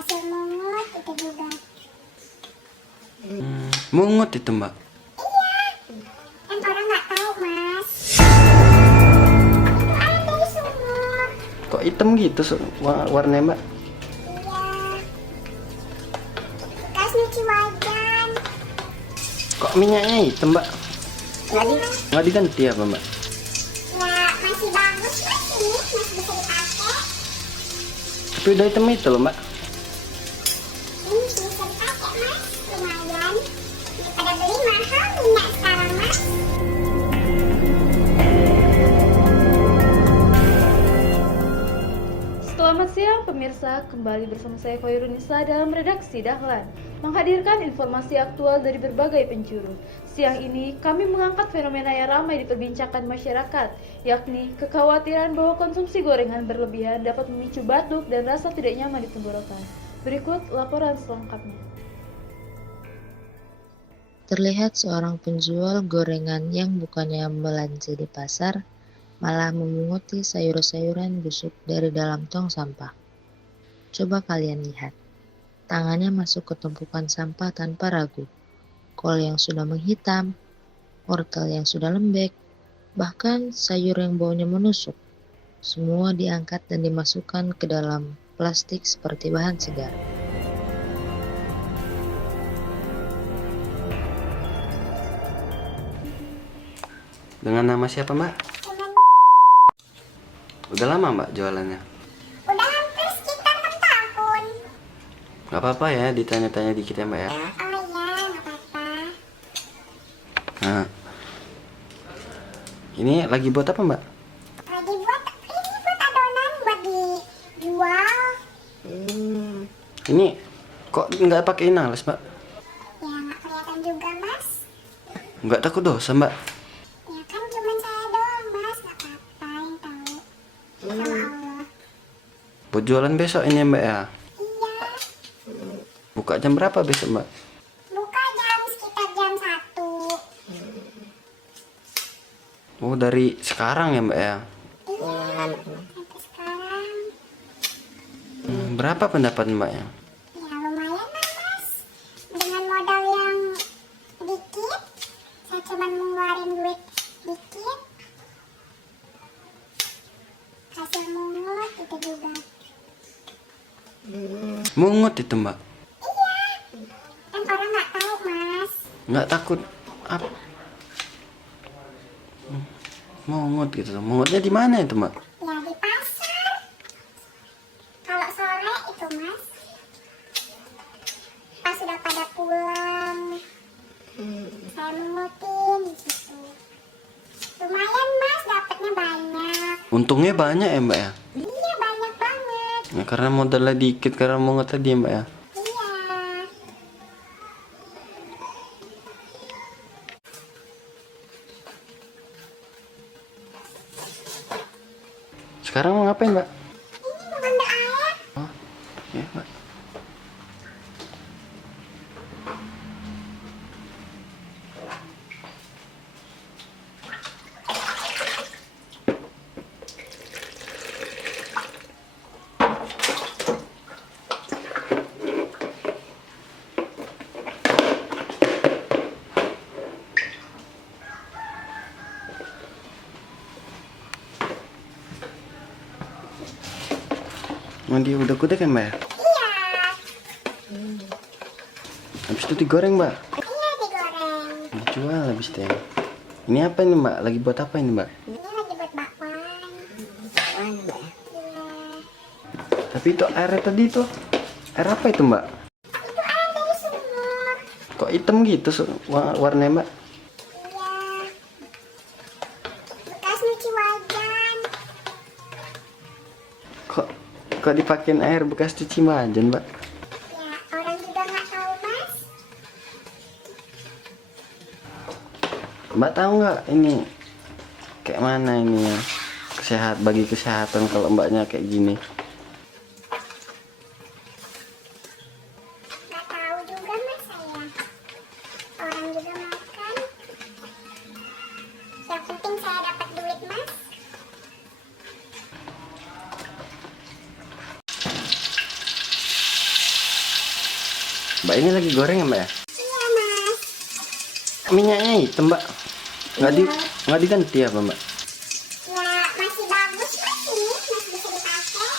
hasil mungut itu juga. Mungut itu mbak. Kan orang nggak tahu mas. Itu air dari sumur. Kok hitam gitu warnanya mbak? Iya. Bekas nyuci wajan. Kok minyaknya hitam mbak? Nggak diganti apa mbak? Ya masih bagus mas, ini masih bisa dipakai. Tapi udah hitam itu loh mbak. Ini bisa dipakai mas, lumayan. Daripada beli mahal minyak sekarang mas. Selamat siang pemirsa, kembali bersama saya Khoirunisa dalam redaksi Dahlan, menghadirkan informasi aktual dari berbagai penjuru. Siang ini kami mengangkat fenomena yang ramai diperbincangkan masyarakat, yakni kekhawatiran bahwa konsumsi gorengan berlebihan dapat memicu batuk dan rasa tidak nyaman di tenggorokan. Berikut laporan selengkapnya. Terlihat seorang penjual gorengan yang bukannya belanja di pasar, malah memunguti sayur-sayuran busuk dari dalam tong sampah. Coba kalian lihat, tangannya masuk ke tumpukan sampah tanpa ragu. Kol yang sudah menghitam, wortel yang sudah lembek, bahkan sayur yang baunya menusuk. Semua diangkat dan dimasukkan ke dalam plastik seperti bahan segar. Dengan nama siapa mbak? Cuman Udah lama mbak jualannya? udah hampir sekitar 6 tahun. Gak apa-apa ya ditanya-tanya dikit ya mbak ya. Oh iya, nggak apa-apa. Nah, ini lagi buat apa mbak? Lagi buat ini buat adonan buat dijual. Ini kok nggak pakai inalis mbak? Ya nggak kelihatan juga mas. Nggak takut dosa mbak? Ya kan cuma saya doang mas, nggak apa-apa yang tahu. Sama Allah. Buat jualan besok ini mbak ya? Iya. Buka jam berapa besok mbak? Buka sekitar jam 1. Oh dari sekarang ya mbak ya? Iya. Sampai sekarang. Berapa pendapat mbak ya? Ya lumayan lah mas. Dengan modal yang dikit, saya cuma ngeluarin duit dikit. Hasil mungut itu juga. Mungut itu mbak? Kan orang nggak tahu mas. Nggak takut apa? Mungut gitu. Mungutnya di mana itu mbak? Ya di pasar. Kalau sore itu mas. Pas sudah pada pulang. Saya mungutin di situ. Lumayan mas, dapatnya banyak. Untungnya banyak ya mbak ya? Iya banyak banget. Ya, karena modalnya dikit karena mungut tadi ya mbak ya? Iya. Sekarang mau ngapain mbak? Ini mau ngambil air. Oh, ya mbak. Mandi udah kuda kan mbak ya? Iya. Habis itu digoreng mbak? Iya digoreng. Dijual habis itu ya. Ini apa ini mbak? Lagi buat apa ini mbak? Ini lagi buat bakwan. Iya. Tapi itu airnya tadi tuh air apa itu mbak? Itu air dari sumur. Kok hitam gitu warnanya mbak? Iya. Bekas nyuci wajan. Kok dipakein air bekas cuci wajan mbak? Ya orang juga nggak tahu mas. Mbak tahu nggak ini kayak mana ini ya? Bagi kesehatan kalau mbaknya kayak gini. Nggak tahu juga mas saya. Orang juga makan. Yang penting saya dapat duit mas. Mbak ini lagi goreng ya Mbak ya? Iya mas. Minyaknya hitam Mbak. Nggak diganti apa Mbak? Ya masih bagus mas ini, masih bisa dipakai.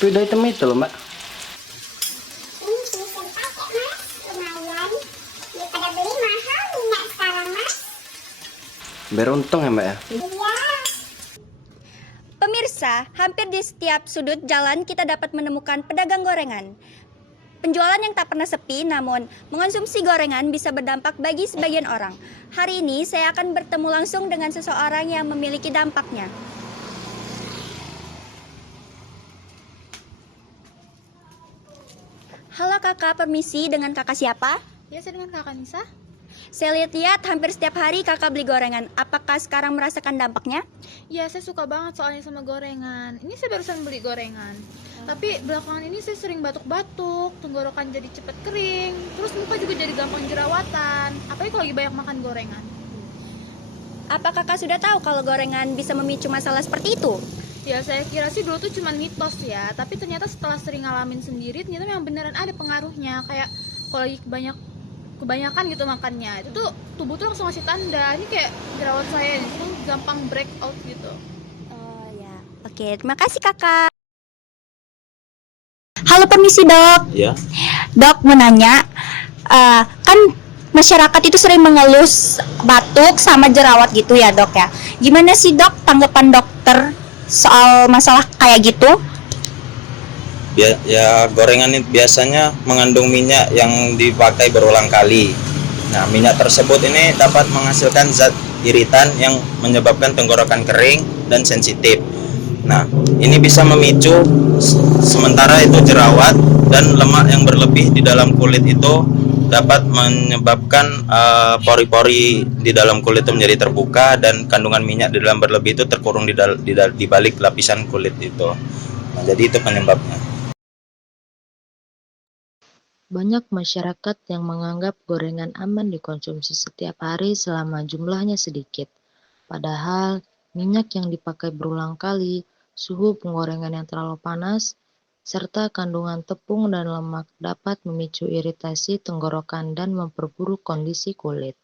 Itu udah hitam itu loh Mbak. Ini bisa dipakai mas, lumayan. Daripada beli mahal minyak sekarang mas. Beruntung ya Mbak ya? Iya. Pemirsa, hampir di setiap sudut jalan kita dapat menemukan pedagang gorengan. Penjualan yang tak pernah sepi, namun mengonsumsi gorengan bisa berdampak bagi sebagian orang. Hari ini saya akan bertemu langsung dengan seseorang yang memiliki dampaknya. Halo kakak, permisi, dengan kakak siapa? Ya, saya dengan kakak Nisa. Saya lihat-lihat hampir setiap hari kakak beli gorengan. Apakah sekarang merasakan dampaknya? Ya, saya suka banget soalnya sama gorengan. Ini saya barusan beli gorengan. Tapi belakangan ini saya sering batuk-batuk, tenggorokan jadi cepat kering, terus muka juga jadi gampang jerawatan. Apalagi kalau lagi banyak makan gorengan. Apa kakak sudah tahu kalau gorengan bisa memicu masalah seperti itu? Ya, saya kira sih dulu tuh cuma mitos ya. Tapi ternyata setelah sering ngalamin sendiri, ternyata memang beneran ada pengaruhnya. Kayak kalau lagi kebanyakan gitu makannya, itu tuh tubuh tuh langsung ngasih tanda. Ini kayak jerawat saya itu gampang break out gitu. Oh ya, oke, terima kasih kakak. Halo, permisi dok. Ya, Dok mau nanya, kan masyarakat itu sering mengeluh batuk sama jerawat gitu ya dok ya. Gimana sih dok tanggapan dokter soal masalah kayak gitu? ya gorengan ini biasanya mengandung minyak yang dipakai berulang kali. Nah, minyak tersebut ini dapat menghasilkan zat iritan yang menyebabkan tenggorokan kering dan sensitif. Nah, ini bisa memicu sementara itu jerawat dan lemak yang berlebih di dalam kulit itu dapat menyebabkan pori-pori di dalam kulit itu menjadi terbuka dan kandungan minyak di dalam berlebih itu terkurung di balik lapisan kulit itu. Nah, jadi itu penyebabnya. Banyak masyarakat yang menganggap gorengan aman dikonsumsi setiap hari selama jumlahnya sedikit. Padahal, minyak yang dipakai berulang kali, suhu penggorengan yang terlalu panas, serta kandungan tepung dan lemak dapat memicu iritasi tenggorokan dan memperburuk kondisi kulit.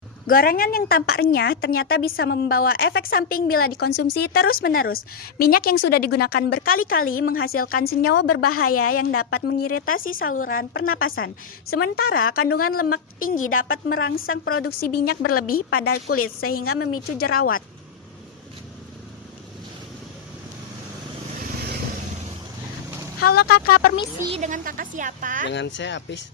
Gorengan yang tampak renyah ternyata bisa membawa efek samping bila dikonsumsi terus-menerus. Minyak yang sudah digunakan berkali-kali menghasilkan senyawa berbahaya yang dapat mengiritasi saluran pernapasan. Sementara kandungan lemak tinggi dapat merangsang produksi minyak berlebih pada kulit sehingga memicu jerawat. Halo kakak, permisi, dengan kakak siapa? Dengan saya Apis.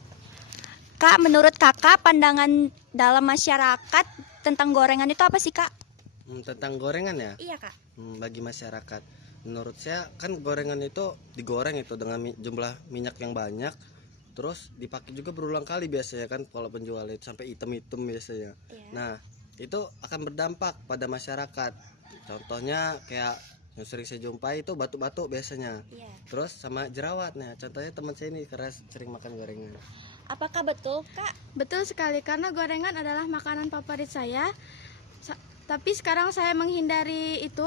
Kak, menurut kakak pandangan dalam masyarakat tentang gorengan itu apa sih kak? Tentang gorengan ya? Iya kak. Bagi masyarakat, menurut saya kan gorengan itu digoreng itu dengan jumlah minyak yang banyak, terus dipakai juga berulang kali biasanya kan kalau penjual itu sampai hitam-hitam biasanya. Iya. Nah, itu akan berdampak pada masyarakat. Contohnya kayak yang sering saya jumpai itu batuk-batuk biasanya. Iya. Terus sama jerawat. Nah, contohnya teman saya ini karena sering makan gorengan. Apakah betul kak? Betul sekali, karena gorengan adalah makanan favorit saya. Tapi sekarang saya menghindari itu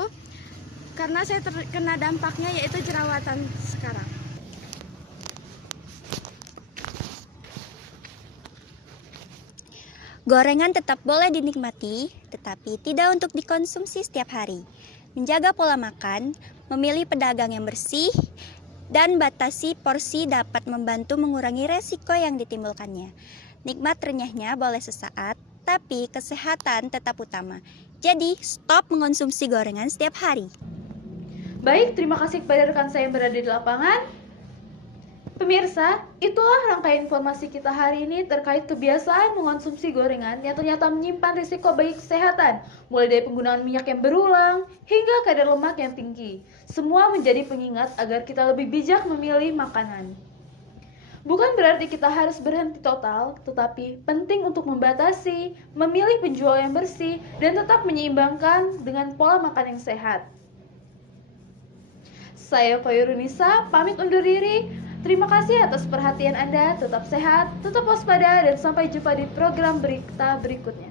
karena saya terkena dampaknya, yaitu jerawatan sekarang. Gorengan tetap boleh dinikmati, tetapi tidak untuk dikonsumsi setiap hari. Menjaga pola makan, memilih pedagang yang bersih, dan batasi porsi dapat membantu mengurangi resiko yang ditimbulkannya. Nikmat renyahnya boleh sesaat, tapi kesehatan tetap utama. Jadi, stop mengonsumsi gorengan setiap hari. Baik, terima kasih kepada rekan saya yang berada di lapangan. Pemirsa, itulah rangkaian informasi kita hari ini terkait kebiasaan mengonsumsi gorengan yang ternyata menyimpan risiko bagi kesehatan, mulai dari penggunaan minyak yang berulang hingga kadar lemak yang tinggi. Semua menjadi pengingat agar kita lebih bijak memilih makanan. Bukan berarti kita harus berhenti total, tetapi penting untuk membatasi, memilih penjual yang bersih, dan tetap menyeimbangkan dengan pola makan yang sehat. Saya Koirunisa, pamit undur diri. Terima kasih atas perhatian Anda, tetap sehat, tetap waspada, dan sampai jumpa di program berita berikutnya.